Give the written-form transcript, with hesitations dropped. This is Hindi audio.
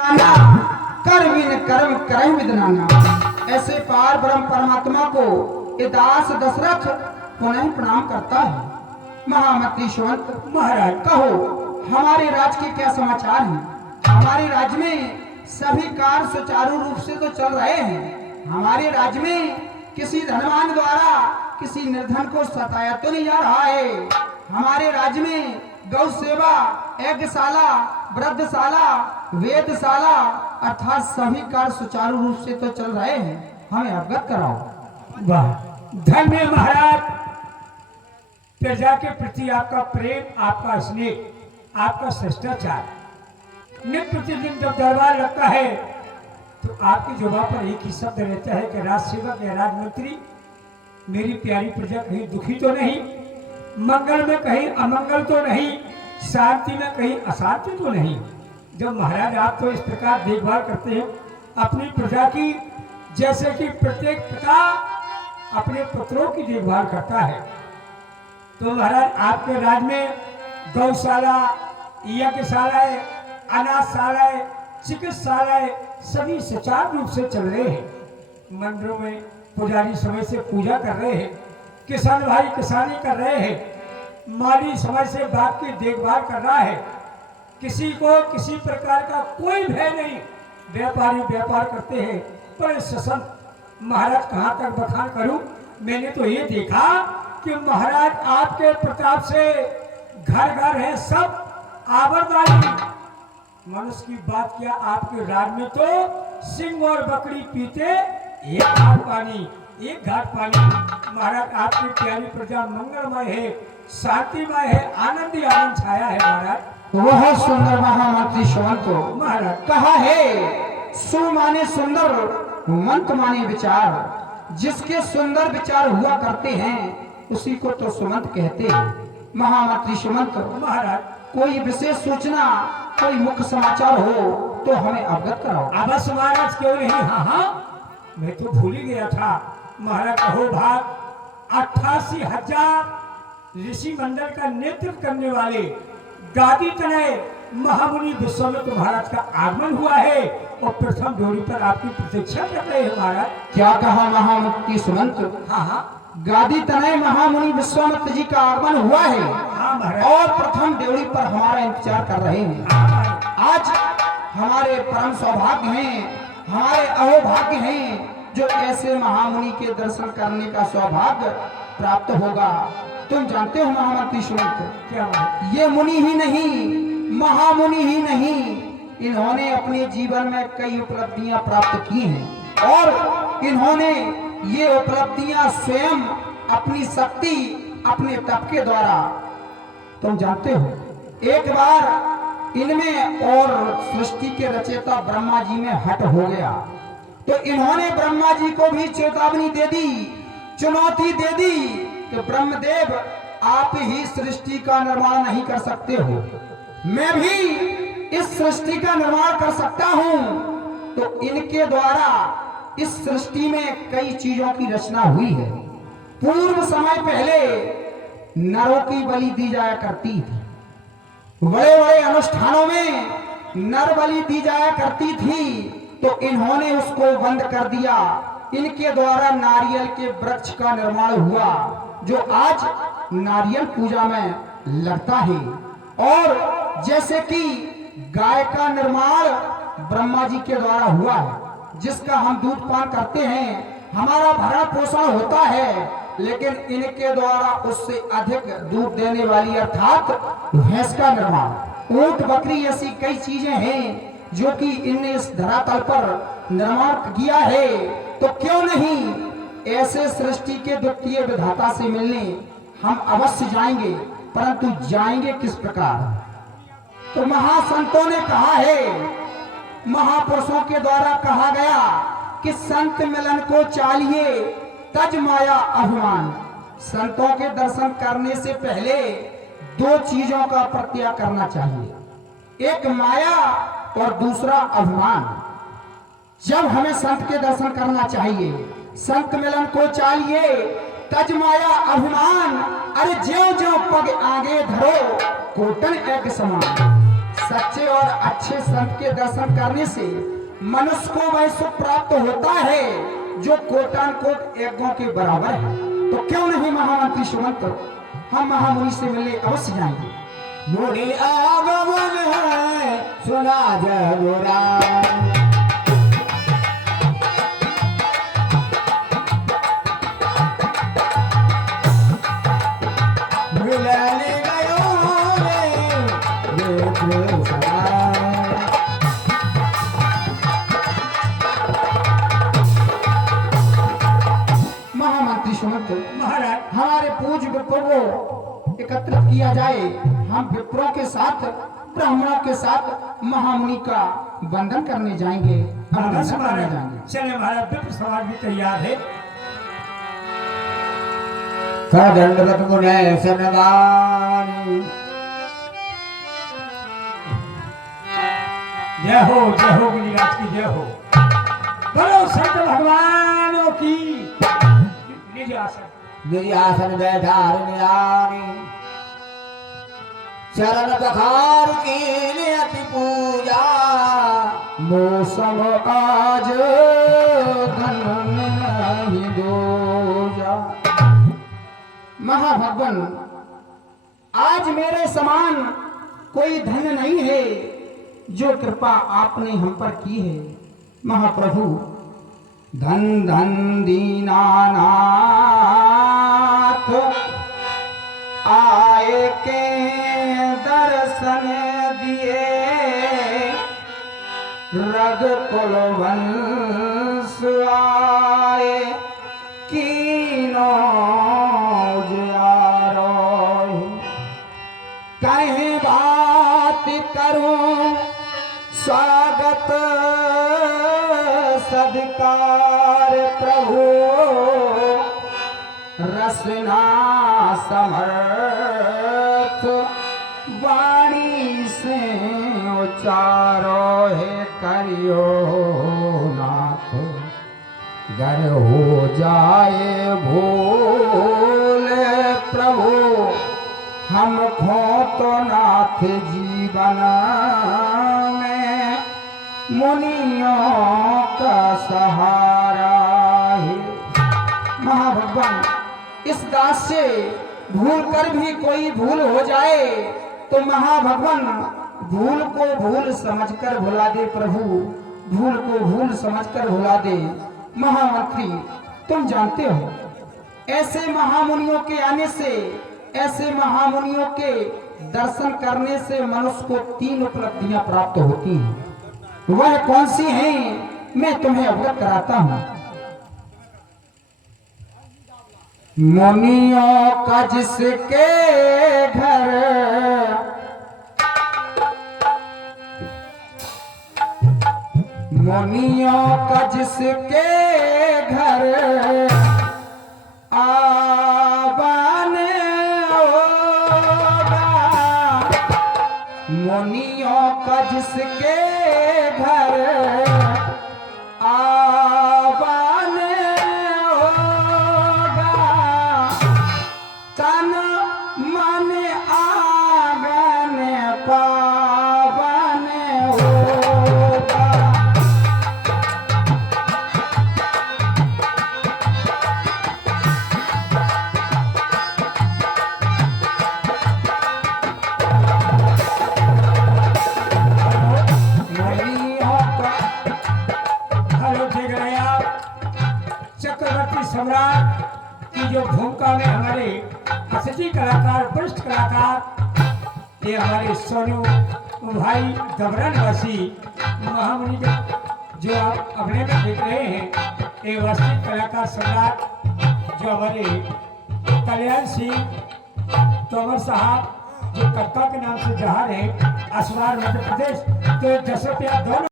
कर विन कर्म करम विदनाना। ऐसे पार ब्रह्म परमात्मा को ये दास दशरथ पुनः प्रणाम करता है। महामंत्री सुवंत महाराज, कहो हमारे राज्य के क्या समाचार हैं? हमारे राज्य में सभी कार्य सुचारू रूप से तो चल रहे हैं। हमारे राज्य में किसी धनवान द्वारा किसी निर्धन को सताया तो नहीं जा रहा है। हमारे राज्य में गौ सेवा, यज्ञशाला, वृद्धशाला, वेदशाला अर्थात सभी कार्य सुचारू रूप से तो चल रहे हैं। हमें अवगत कराओ। वाह, धन्य महाराज। प्रजा के प्रति आपका प्रेम, आपका स्नेह, आपका शिष्टाचार। नित्य प्रतिदिन जब दरबार लगता है तो आपकी जुबान पर एक ही शब्द रहता है कि राज सेवक या राजमंत्री, मेरी प्यारी प्रजा कहीं दुखी तो नहीं, मंगल में कहीं अमंगल तो नहीं, शांति में कहीं अशांति तो नहीं। जब महाराज आप तो इस प्रकार देखभाल करते हैं अपनी प्रजा की, जैसे कि प्रत्येक पिता अपने पुत्रों की देखभाल करता है, तो महाराज आपके राज्य में गौशाला, यज्ञशालाएं, अनाथशालाएं, चिकित्सालय सभी सुचारू रूप से चल रहे हैं। मंदिरों में पुजारी समय से पूजा कर रहे हैं, किसान भाई किसानी कर रहे हैं, माली समय से बाग की देखभाल कर रहा है। किसी को किसी प्रकार का कोई भय नहीं, व्यापारी व्यापार करते हैं। पर ससंत महाराज कहाँ तक बखान करूं? मैंने तो ये देखा कि महाराज आपके प्रताप से घर घर है सब आबरदारी। मनुष्य की बात किया, आपके राज में तो सिंह और बकरी पीते एक घाट पानी, एक घाट पानी। महाराज आपकी प्यारी प्रजा मंगलमय है, शांतिमय है, आनंद ही आनंद छाया है। महाराज वह सुंदर महामंत्री सुवंत महाराज कहा है, सु माने सुंदर, मंत माने विचार। जिसके सुंदर विचार हुआ करते हैं उसी को तो सुमंत कहते हैं। महामंत्री सुमंत महाराज, कोई विशेष सूचना, कोई मुख्य समाचार हो तो हमें अवगत कराओ। अवश्य महाराज, क्यों नहीं। हाँ हाँ, मैं तो भूल ही गया था। महाराज कहो भाग 88,000 ऋषि मंडल का नेतृत्व करने वाले गादी तनय महामुनि विश्वामित्र महाराज का आगमन हुआ है और प्रथम ड्योढ़ी पर आपकी प्रतीक्षा कर रहे हैं। महाराज क्या कहा महामंत्री सुमंत? हाँ हाँ गादी तनय महामुनि विश्वामित्र जी का आगमन हुआ है हाँ महाराज, और प्रथम ड्योढ़ी पर हमारा इंतजार कर रहे हैं। हाँ महाराज, आज हमारे परम सौभाग्य हैं, हमारे अहोभाग्य हैं जो ऐसे महामुनि के दर्शन करने का सौभाग्य प्राप्त होगा। तुम जानते हो महामंत्री सुमंत, क्या बात? ये मुनि ही नहीं, महामुनि ही नहीं, इन्होंने अपने जीवन में कई उपलब्धियां प्राप्त की हैं और इन्होंने ये उपलब्धियां स्वयं अपनी शक्ति, अपने तप के द्वारा, तुम जानते हो, एक बार इनमें और सृष्टि के रचयिता ब्रह्मा जी में हट हो गया तो इन्होंने ब्रह्मा जी को भी चेतावनी दे दी, चुनौती दे दी कि ब्रह्मदेव आप ही सृष्टि का निर्माण नहीं कर सकते हो, मैं भी इस सृष्टि का निर्माण कर सकता हूं। तो इनके द्वारा इस सृष्टि में कई चीजों की रचना हुई है। पूर्व समय पहले नरों की बलि दी जाया करती थी, बड़े बड़े अनुष्ठानों में नर बलि दी जाया करती थी, तो इन्होंने उसको बंद कर दिया। इनके द्वारा नारियल के वृक्ष का निर्माण हुआ जो आज नारियल पूजा में लगता है। और जैसे कि गाय का निर्माण ब्रह्मा जी के द्वारा हुआ है, जिसका हम दूध पान करते हैं, हमारा भरण पोषण होता है, लेकिन इनके द्वारा उससे अधिक दूध देने वाली अर्थात भैंस का निर्माण, ऊंट, बकरी ऐसी कई चीजें हैं जो कि इनने इस धरातल पर निर्माण किया है। तो क्यों नहीं ऐसे सृष्टि के द्वितीय विधाता से मिलने हम अवश्य जाएंगे, परंतु जाएंगे किस प्रकार? तो महासंतों ने कहा है, महापुरुषों के द्वारा कहा गया कि संत मिलन को चाहिए तज माया अभिमान। संतों के दर्शन करने से पहले दो चीजों का परित्याग करना चाहिए, एक माया और दूसरा अभिमान। जब हमें संत के दर्शन करना चाहिए, संत मिलन को चाहिए तज माया अभिमान। अरे ज्यों ज्यों पग आगे धरो कोटन एक समान। सच्चे और अच्छे संत के दर्शन करने से मनुष्य को वह सुख प्राप्त होता है जो कोटान कोट यज्ञों के बराबर है। तो क्यों नहीं महामंत्री सुमंत, हम महामुनि से मिले अवश्य जाएंगे। मुनि आगमन है सुना जगुरा, मिलने गयो रे सदा। महामंत्री सुमंत, महाराज हमारे पूज्य विप्रों को एकत्रित किया जाए। हम विप्रों के साथ ब्राह्मणों के साथ महामुनि का वंदन करने जाएंगे, अवश्य अभिनंदन करने महाराज। जाएंगे। चले महाराज, विप्र समाज भी तैयार है। कर दंडवत मुने सनदानी, जय हो गिरिराज की जय हो। बोलो संत भगवानों की। लीजिए आसन। निज आसन बैठार निरानी, चरण बखार की नियति पूजा। मौसम आज धन नहीं दूजा। महाभगवन, आज मेरे समान कोई धन नहीं है जो कृपा आपने हम पर की है। महाप्रभु, धन धन दीनानाथ आए के दर्शन दिए, रग कुलवंश आए कीनो जारो। कहीं बात करूं स्वागत सत्कार प्रभु, रसना समर्थ वाणी से उचारो है करियो नाथ। गर हो जाए भूल प्रभु, हम खो तो नाथ जीवन में मुनियों का सहारा है। महाभगवान, इस दास से भूल कर भी कोई भूल हो जाए तो महाभगवान भूल को भूल समझकर भुला दे प्रभु, भूल को भूल समझकर भुला दे। महामंत्री, तुम जानते हो ऐसे महामुनियों के आने से, ऐसे महामुनियों के दर्शन करने से मनुष्य को 3 उपलब्धियां प्राप्त होती हैं। वह कौन सी हैं मैं तुम्हें अवगत कराता हूं। मुनियों का जिसके घर मुनियों का जिसके घर आवान होगा, मुनियों का जिसके घर आवान होगा, तन मन आगन पावन होगा। हेलो, देख रहे हैं आप चक्रवर्ती सम्राट की जो भूमिका में हमारे असली कलाकार, वरिष्ठ कलाकार, ये हमारे सोनू भाई दबरा निवासी महामुनि जो आप अपने में देख रहे हैं, ये वास्तविक कलाकार सम्राट जो हमारे कल्याण सिंह तोमर साहब जो कक्का के नाम से जहार है, असवार मध्य प्रदेश, तो 10 रुपया दोनों